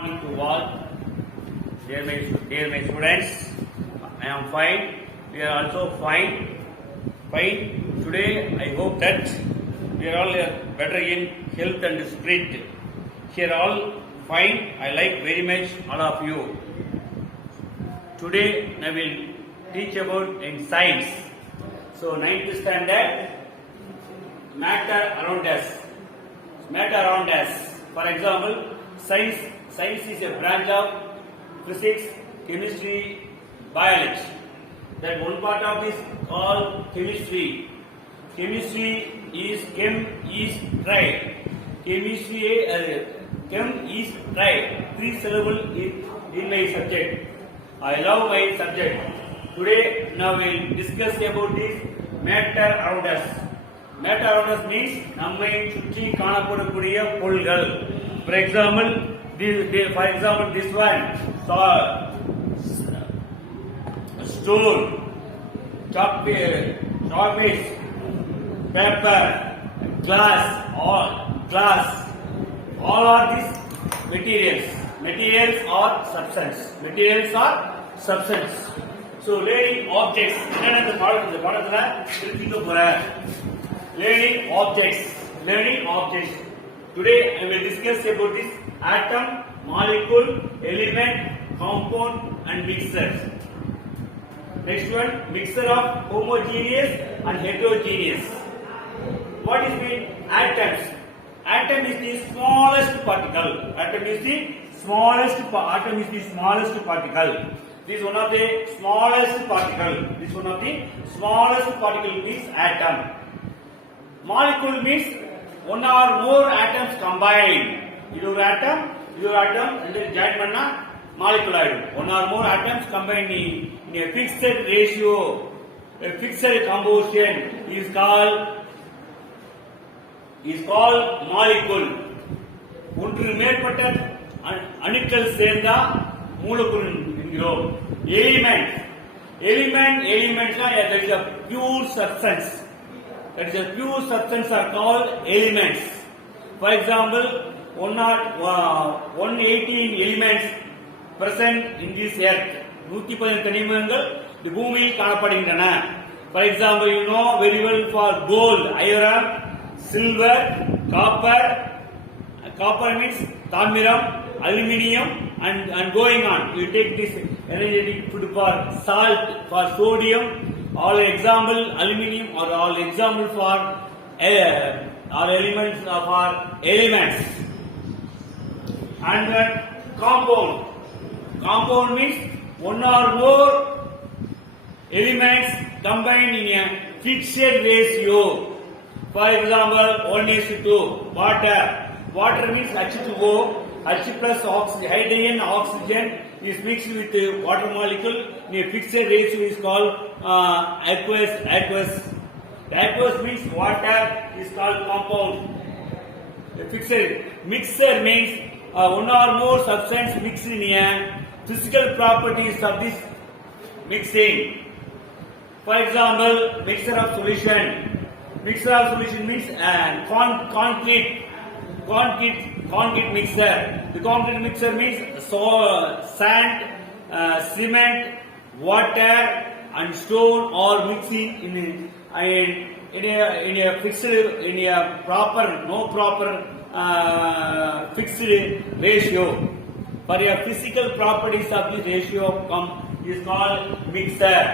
Morning to all, dear my students. I am fine. We are also fine. Today, I hope that we are all better in health and spirit. Here all fine. I like very much all of you. Today, I will teach about in science. So, 9th standard, matter around us. For example, science is a branch of physics, chemistry, biology. That one part of this called chemistry. Chemistry is chem is dry. Chem is dry. 3 syllables in my subject. I love my subject. Today now we will discuss about this matter around us. Matter around us means நம்மை சுற்றி காணப்படக்கூடிய பொருள்கள். For example, this one, stone, chalkpiece, paper, glass, all are these materials. Materials are substance. So learning objects. இந்த பாடத்துல திருப்பிக்க போறேன். Learning objects. Today I will discuss about this atom, molecule, element, compound and mixture. Next one, mixture of homogeneous and heterogeneous. What is mean atoms? Atom is the smallest particle. This is one of the smallest particle. Means atom. Molecule means one or more atoms combined. This atom and then join panna molecule aayidum. One or more atoms combined in a fixed ratio, a fixed composition is called molecule. ஒன்று மேற்பட்ட அணுக்கள் சேர்ந்தா மூலக்கூறு என்கிறோம். Elements that is a pure substance. Are called elements. For example, 118 elements present in this earth. 118 தனிமங்கள் இந்த பூமியில் காணப்படுகின்றன. For example, you know very well for gold, iron, silver, copper means தாமிரம், aluminium and going on. You take this energetic food for salt, for sodium. All example aluminium or all example for elements for elements. And then compound means one or more elements combined in a fixed ratio. For example, 1:2. Water means H2O. H plus hydrogen oxygen is mixed with the water molecule in a fixed ratio is called aqueous. Aqueous means water is called compound. A fixed mixture means one or more substance mixed in a physical properties of this mixing. For example, mixture of solution means concrete mixture. The concrete mixture means sand, cement, water and stone or mixing in a fixed, in a proper fixed ratio. For a physical properties of this ratio is called mixture.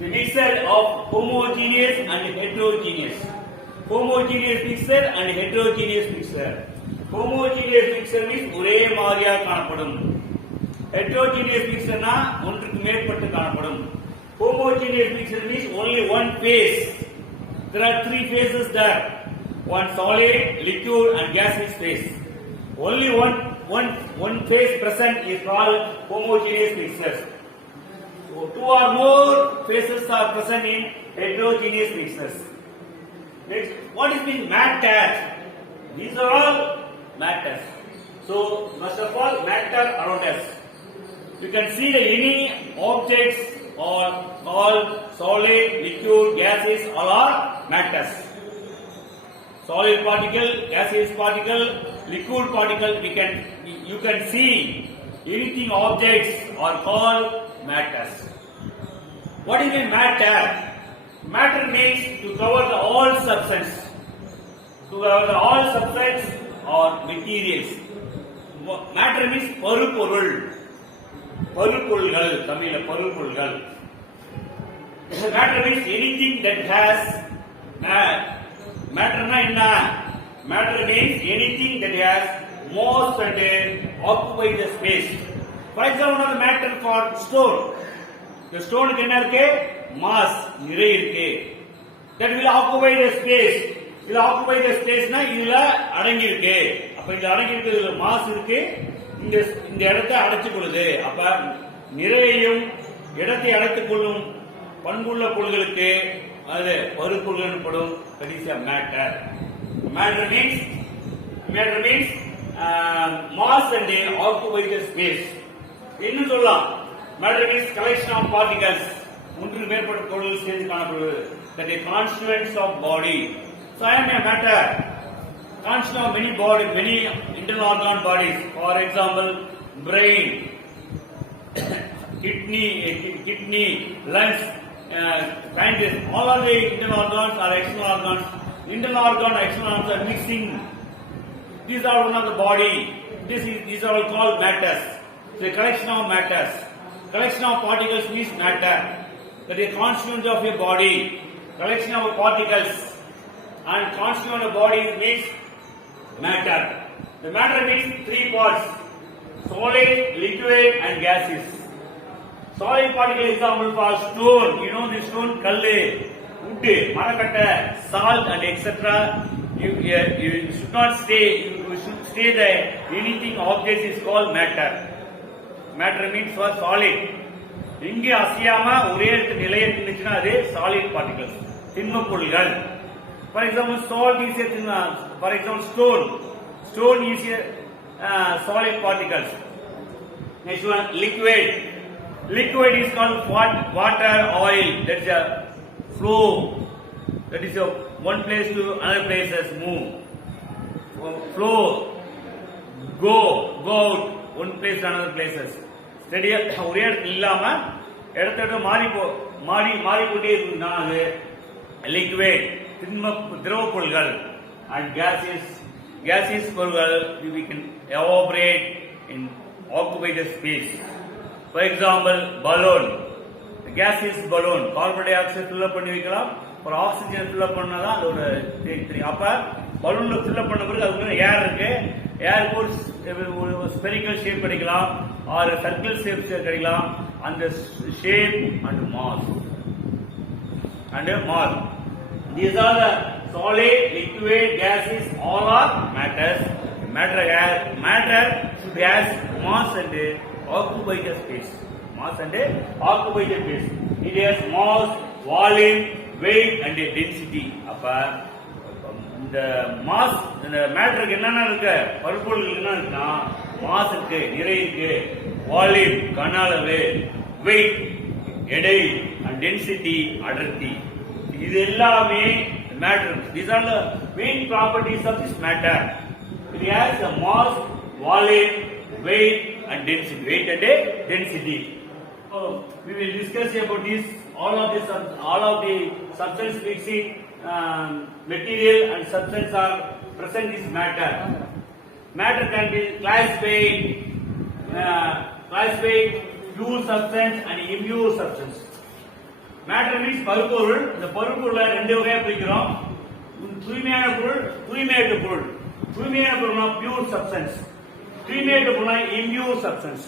The mixture of homogeneous and heterogeneous. Homogeneous mixture and heterogeneous mixture. Homogeneous mixture means ஒரே மாதிரியா காணப்படும். Heterogeneous mixture na ஒன்றுக்கு மேற்பட்டு காணப்படும். Homogeneous mixture means only one phase. There are 3 phases there. One solid, liquid and gaseous phase. Only one phase present is called homogeneous mixtures. So 2 or more phases are present in heterogeneous mixtures. Next, what is mean matter? These are all matters. So, first of all, matter around us. You can see that any objects are all solid, liquid, gases, all are matters. solid particle, gaseous particle, liquid particle. You can see anything objects are called matters. What is a matter? Matter means to cover the all substance. To cover the all substance or materials. Matter means பருப்பொருள். பருப்பொருள்கள் தமிழ்ல பருப்பொருள்கள். Matter means anything that has matter na enna? Matter means anything that has mass and occupy the space. For example, the matter for stone. The stone ku enna irukku? Mass nirai irukku. That will occupy the space. Will occupy the space na idhula அடங்கி இருக்கு. அப்ப இந்த அடங்கி இருக்கிறதுல மாஸ் இருக்கு. இந்த இடத்தை அடைத்துக் கொள்ளுது. அப்ப நிறையையும் இடத்தை அடைத்துக் கொள்ளும் பண்புள்ள பொருள்களுக்கு அது பருப்பொருள் எனப்படும். That is a matter. Matter means mass and occupy the space. என்ன சொல்லலாம்? Matter means collection of particles. ஒன்று மேற்பட்ட பொருள்கள் சேர்ந்து காணப்படுவது. That is constituents of body. So I am a matter. Constituent of many internal organ bodies. For example, brain, kidney, lungs, pancreas. All of the internal organs or external organs. Internal organ and external organs are mixing. These are one of the body. These are all called matters. So a collection of matters. Collection of particles means matter. That is constituent of a body. Collection of particles and constituent of body means matter. The matter means three parts: solid, liquid, and gases. Solid particle example for stone. You know the stone, kallu, wood, marakatta, salt, and etc. You should not stay. You should stay there. Anything object is called matter. Matter means for solid. இங்கே அசையாம ஒரே இடத்துல நிலைய இருந்துச்சுன்னா அது solid particles, திண்ம பொருள்கள். For example salt is A for example stone is a solid particles. Next one liquid is called water, oil. That is a flow. That is a one place to another places move. Flow, go out one place to another places. ஸ்டெடியா ஒரே இடத்துல இல்லாம இடத்தோட மாறிக்கொண்டே இருக்குன்னா அது லிக்விட், திரவ பொருள்கள். அண்ட் gaseous பொருள்கள் we can evaporate in occupy the space. For example, balloon. The gaseous balloon, carbon dioxide fill up பண்ணி வைக்கலாம், ஒரு ஆக்சிஜன் fill up பண்ணாதான் அதோட அப்ப பலூன்ல fill up பண்ண பிறகு அதுக்குள்ள ஏர் இருக்கு. ஏருக்கு ஒரு ஸ்பெரிக்கல் ஷேப் கிடைக்கலாம், ஆர் சர்க்கிள் ஷேப் கிடைக்கலாம். அந்த shape and mass these are the solid, liquid, gases, all are matters. Matter should has mass and occupy the space. It has mass, volume, weight and density. அப்ப இந்த மாஸ், இந்த மேட்டருக்கு என்னென்ன இருக்கு, பருப்பொருளுக்கு என்ன இருக்குன்னா மாஸ் இருக்கு, நிறை இருக்கு, வால்யூம் கன அளவு, வெயிட் எடை அண்ட் டென்சிட்டி அடர்த்தி. இது எல்லாமே matter. These are the main properties of this matter. It has the mass, volume, weight and density. So we will discuss about this. All of the substance mixing material and substance are present in matter. Matter can be classified pure substance and impure substance. Matter means பருப்பொருள். இந்த பருப்பொருளை ரெண்டு வகையா பிரிக்கிறோம். தூய்மையான பொருள், தூய்மையற்ற பொருள். தூய்மையான பொருள்னா பியூர் சப்ஸ்டன்ஸ், தூய்மையற்ற பொருள்னா impure substance.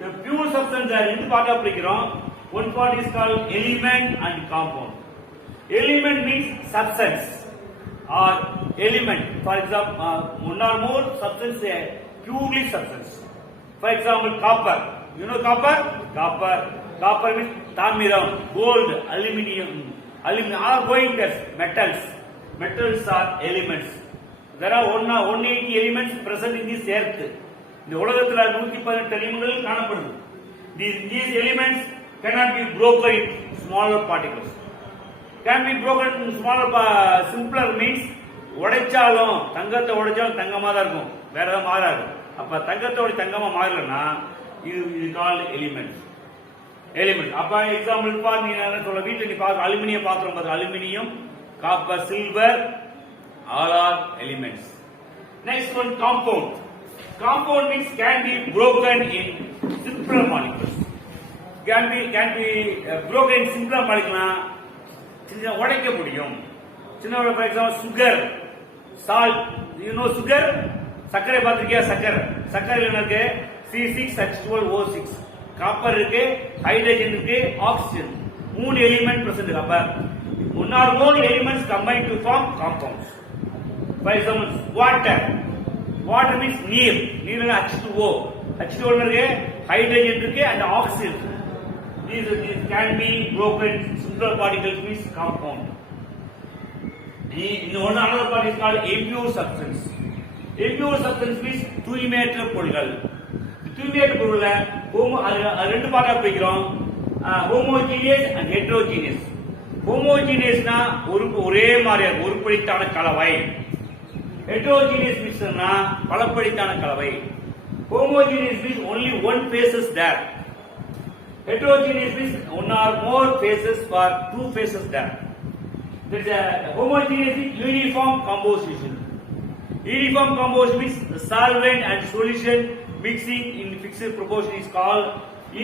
The pure substance ரெண்டு பார்ட்டா பிரிக்கிறோம். One part is called element and compound. Element means substance or element. For example, one or more substance purely substance. For example, copper. You know copper? Copper means tamiram, gold, aluminium are going as metals. Metals are elements. There are 180 elements present in this earth. இந்த உலகத்துல 118 எலிமெண்ட்கள் காணப்படுது. These elements cannot be broken in smaller particles. Can be broken in smaller, simpler means உடைச்சாலும் தங்கத்தை உடைச்சாலும் தங்கமா தான் இருக்கும், வேற ஏதாவது மாறாது. அப்ப தங்கத்தோட தங்கமா மாறலன்னா இது கால் எலிமெண்ட்ஸ். அப்ப எக்ஸாம்பிள் பார், நீ என்ன சொல்ல, வீட்டுல நீ பார்க்க அலுமினியம் பாத்திரம் பார்த்து, aluminium, copper, silver, all are elements. Next one, compound. Compound means can be broken in simpler molecules. Can be broken in simpler molecules. சின்ன உடைக்க முடியும். சின்ன for example sugar, salt. You know sugar? சர்க்கரை பார்த்திருக்கியா? சர்க்கரை என்ன இருக்கு? C6H12O6. காப்பர் இருக்கு, ஹைட்ரஜன் இருக்கு, ஆக்சிஜன். 3 எலிமெண்ட் பிரசன்ட். அப்ப one or more elements combine to form compounds. For example, water means நீர். நீர்ல H2O. H2O இருக்கு, ஹைட்ரஜன் இருக்கு and oxygen. These can be broken simpler particles means compound. Another part is called impure substance. Impure substance means தூய்மையற்ற பொருட்கள். தூய்மையற்ற பொருள்ல ரெண்டு பார்ட்டா பிரிக்கிறோம், homogeneous and heterogeneous. homogeneousனா ஒரே மாதிரியா ஒருபடித்தான கலவை. heterogeneous mixerனா பலபடித்தான கலவை. homogeneous means only one phase is there. heterogeneous means one or more phases for two phases there. That is a homogeneous uniform composition. Uniform composition means the solvent and solution mixing in fixed proportion is called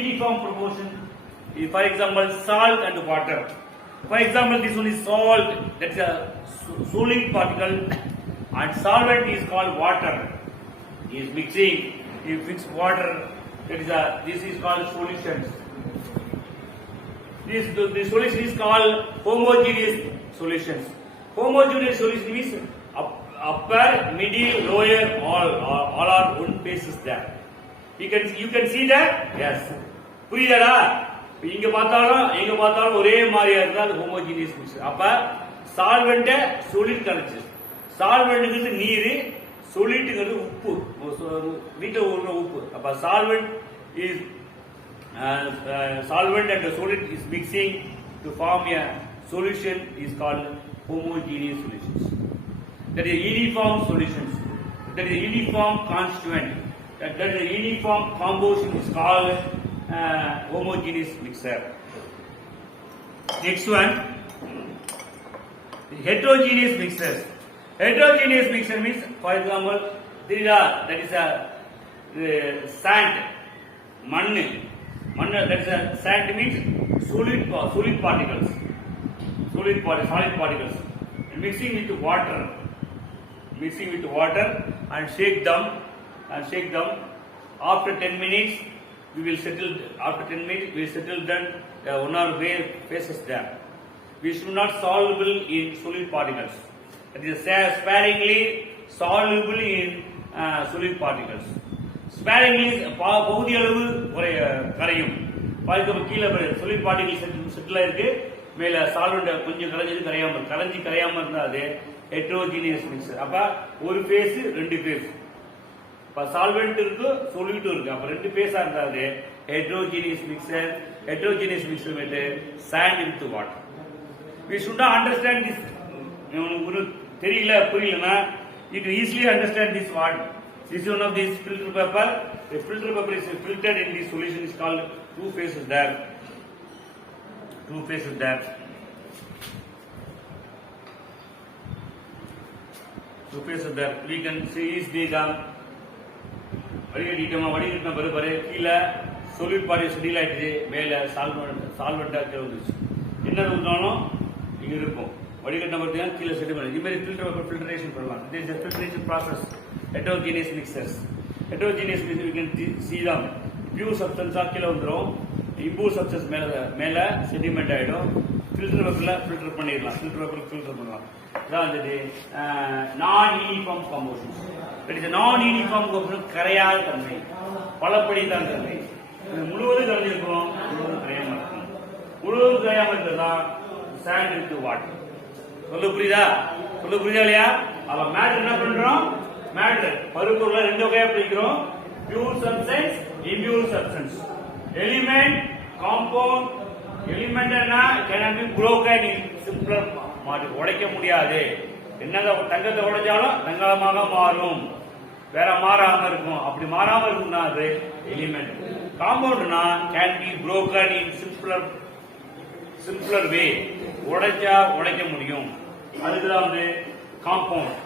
uniform proportion. For example, salt and water. For example, this one is salt, that is a solid particle, and solvent is called water. Is mixing, you fix water, this is called solutions. The solution is called homogeneous solutions. Homogeneous solution means upper, middle, lower, all are one phases there. You can see that? Yes. புரியுதா? இங்க பார்த்தாலும் ஒரே மாதிரியா இருந்தா அது homogeneous mixer. அப்ப solvent solid கலச்சு, சால்வெண்ட்ங்கிறது நீர், solidங்கிறது உப்பு, வீட்டுல உள்ள உப்பு. அப்ப solvent and the solid is mixing to form a solution is called homogeneous solutions. That is uniform solutions. That is uniform constituent. That is a uniform composition is called homogeneous mixer. Next one, heterogeneous mixers. Heterogeneous mixer means, for example, that is a sand, mannu. That is a sand means solid particles, solid particles. Mixing with water and shake them. After 10 minutes we will settle. Then one or more phases there. We should not soluble in solid particles. That is sparingly soluble in solid particles. Sparingly பகுதி அளவு கரையும். பாதிக்க கீழே solid particles settle இருக்கு, மேல சால்வெண்ட் கொஞ்சம் கரையாம இருந்தா அது ஹெட்ரோஜீனியஸ் மிக்சர். அப்ப ஒரு பேஸ் ரெண்டு பேஸ், இப்ப சால்வெண்ட் இருக்கு சொல்யூட் இருக்கு, அப்ப ரெண்டு பேஸா இருந்தா அது heterogeneous mixture. Heterogeneous mixture with sand with water. we should not understand this. உங்களுக்கு தெரியல புரியலனா you can easily understand this word. This is one of these filter paper. The filter paper is filtered in this solution is called two phases there. We can see is the வடிகட்டின பிறகு கீழே solid party செடியில் ஆயிடுச்சு, மேல சால்வெண்டா வந்துச்சு. என்ன ஊற்றினாலும் இங்க இருக்கும். வடிகட்டின பிறகு கீழே செடி பண்ணி இது மாதிரி ஃபில்டரேஷன் பண்ணலாம். This is the filtration process. Heterogeneous mixers. Heterogeneous mixers we can see them. Pure substance கீழே வந்துடும், impure substance மேல செடிமெண்ட் ஆயிடும். ஃபில்டர் பேப்பர்ல ஃபில்டர் பண்ணிடலாம், ஃபில்டர் பண்ணலாம். இதான் வந்து நான் யூனிஃபார்ம் காம்போசிஷன். நான் யூனிஃபார்ம் காம்போசிஷன் கரையாத தன்மை, பலப்படிதான் தன்மை. முழுவதும் கரைஞ்சிருக்கணும், முழுவதும் கரையாம இருக்கணும். முழுவதும் கரையாம இருக்கிறதா சாண்ட் வித் வாட்டர். சொல்ல புரியுதா இல்லையா? அப்ப மேட்டர் என்ன பண்றோம்? மேட்டர் பருப்பொருளை ரெண்டு வகையா பிரிக்கிறோம். Pure substance, impure substance. Element, compound. Element cannot be broken in simpler model, உடைக்க முடியாது. என்னங்க தங்கத்தை உடைஞ்சாலும் வெங்காயமாக மாறும், வேற மாறாம இருக்கும். அப்படி மாறாம இருக்கும்னா அது எலிமெண்ட். காம்பவுண்ட்னா can be broken in simpler way, உடைச்சா உடைக்க முடியும், அதுக்குதான் வந்து காம்பவுண்ட்.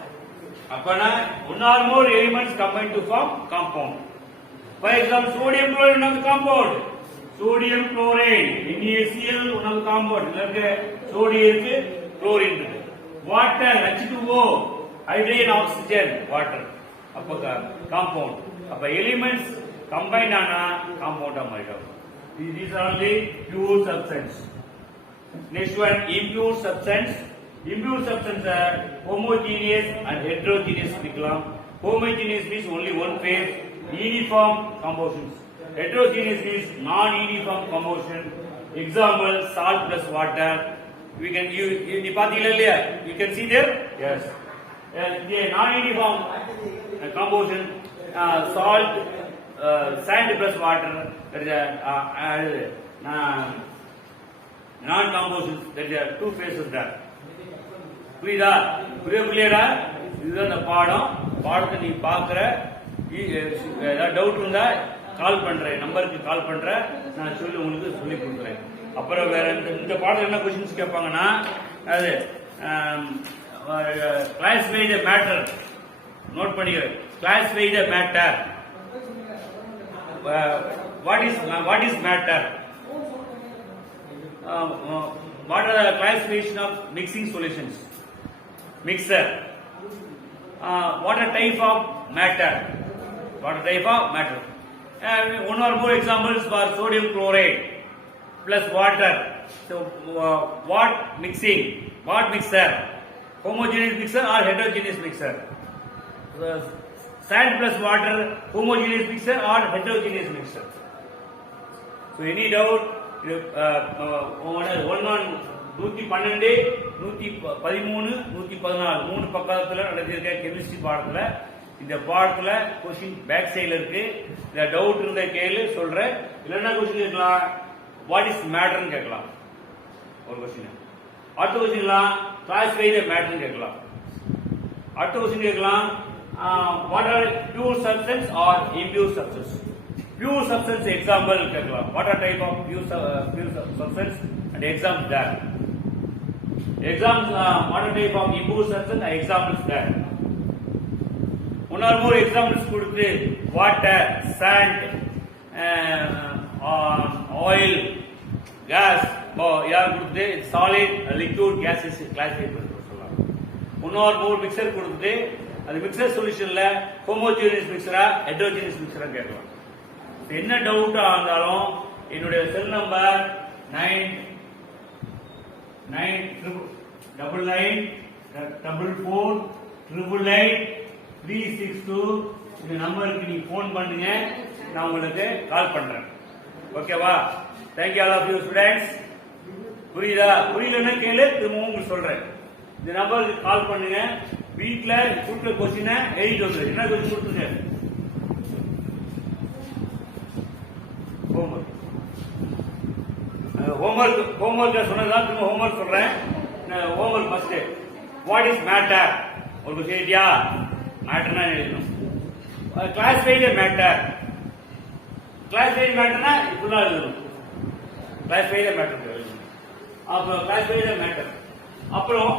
அப்பனா one or more elements combine to form compound. For example sodium chloride one compound, sodium chloride NaCl one compound. இதுல இருக்க சோடியம் இருக்கு, குளோரின் இருக்கு. Water H2O, hydrogen oxygen, water, அப்ப காம்பவுண்ட். அப்ப எலிமெண்ட்ஸ் கம்பைன் ஆனா காம்பவுண்டா மாறிடும். These are only pure substance. Next one, impure substance. Impure substance are homogeneous and heterogeneous பிரிக்கலாம். Homogeneous means only one phase, uniform compositions. Heterogeneous means non-uniform composition. Example, salt plus water. We can you பாத்தீங்களா இல்லையா? You can see there? Yes. The non-uniform composition, salt, sand plus water. That is non-compositions. That is two phases there. புரியுதா? புரியலையா? இதுதான் இந்த பாடம். பாடத்தை நீ பாக்குற, ஏதாவது டவுட் இருந்தா கால் பண்றேன், நம்பருக்கு கால் பண்றேன், நான் சொல்லி உங்களுக்கு சொல்லி கொடுக்குறேன். அப்புறம் வேற இந்த பாடத்தில் என்ன கொஸ்டின்ஸ் கேட்பாங்கன்னா, அது கிளாஸிஃபை த மேட்டர், நோட் பண்ணிக்க. Classify the matter. What is matter? What are the classification of mixing solutions? Mixer. What are type of matter? What are type of matter? One or more examples for sodium chloride plus water. So, what mixing? What mixer? Homogeneous mixer or heterogeneous mixer? Sand plus water, homogeneous mixer or heterogeneous mixer? So, any doubt? 112, 113, 114, 114 மூணு பக்கத்துல நடந்திருக்க கெமிஸ்ட்ரி பாடத்துல. இந்த பாடத்துல question back சைடுல இருக்கு. இந்த டவுட் இருந்த கேளு, சொல்றேன். இல்லைன்னா கொஸ்டின் கேட்கலாம், வாட் இஸ் மேட்டர்னு கேட்கலாம் ஒரு கொஸ்டின். அடுத்த கொஸ்டின்லாம் கிளாஸிஃபை த மேட்டர்னு கேட்கலாம். அடுத்த கொஸ்டின் கேட்கலாம், what are pure substance or impure substance. Pure substance example கேட்கலாம். What are type of pure substance and examples there. Examples, what are type of impure substance and examples there. One or more examples கொடுத்து water, sand, oil, gas, யார் கொடுத்து solid, liquid, gases classify பண்ண சொல்லலாம். One or more mixer கொடுத்து அது மிக்சர் சொல்யூஷன்ல ஹோமோஜீனியஸ் மிக்சரா ஹெட்ரோஜீனியஸ் மிக்சரா கேட்கலாம். என்ன டவுட்டா இருந்தாலும் என்னுடைய செல் நம்பர் 994488886362. இந்த நம்பருக்கு நீ போன் பண்ணுங்க, நான் உங்களுக்கு கால் பண்றேன். ஓகேவா? Thank you all of you students. புரியுதா? புரியலன்னா கேளு, திரும்பவும் உங்களுக்கு சொல்றேன். இந்த நம்பருக்கு கால் பண்ணுங்க. வீட்டுல கொடுத்த கொஸ்டினை எழுதிட்டு வந்து என்ன கொஸ்டின் கொடுத்துங்க. ஹோம்ஒர்க் சொன்னதான் திரும்ப ஹோம்ஒர்க் சொல்றேன். Homework first, what is matter ஒரு கேட்டியா? மேட்டர்னா எழுதணும். Classify the matter. கிளாஸிஃபை மேட்டர்னா இப்படிலாம் எழுதணும். கிளாஸிஃபை த மேட்டர் எழுதணும். அப்போ கிளாஸிஃபை த மேட்டர். அப்புறம்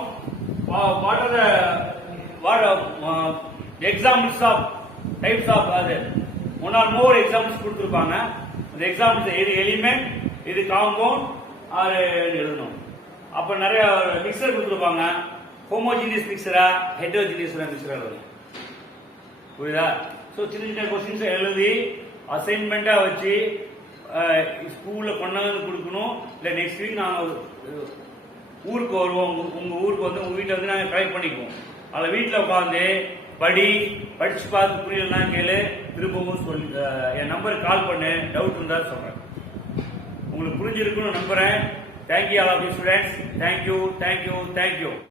what are examples of types of அது ஒன் ஆர் மோர் எக்ஸாம்பிள்ஸ் கொடுத்துருப்பாங்க. அந்த எக்ஸாம்பிள்ஸ் எது எலிமெண்ட், இது காம்பவுண்ட் ஆர் எழுதணும். அப்ப நிறைய மிக்சர் கொடுத்துருப்பாங்க. ஹோமோஜீனியஸ் மிக்சரா ஹெட்ரோஜீனியஸ் மிக்சரா எழுதணும். புரியுதா? ஸோ சின்ன சின்ன கொஸ்டின்ஸ் எழுதி அசைன்மெண்டா வச்சு ஸ்கூல்ல கொண்டாந்து கொடுக்கணும். இல்லை நெக்ஸ்ட் வீக் நாங்கள் ஊருக்கு வருவோம். உங்க ஊருக்கு வந்து உங்க வீட்டில் வந்து நாங்கள் கலெக்ட் பண்ணிக்குவோம். அதில் வீட்டில் உட்காந்து படிச்சு பார்த்து புரியலன்னா கேளு, திரும்பவும் சொல்லி என் நம்பருக்கு கால் பண்ணு, டவுட் இருந்தா சொல்றேன். உங்களுக்கு புரிஞ்சிருக்குன்னு நம்புறேன். Thank you all of you students. Thank you.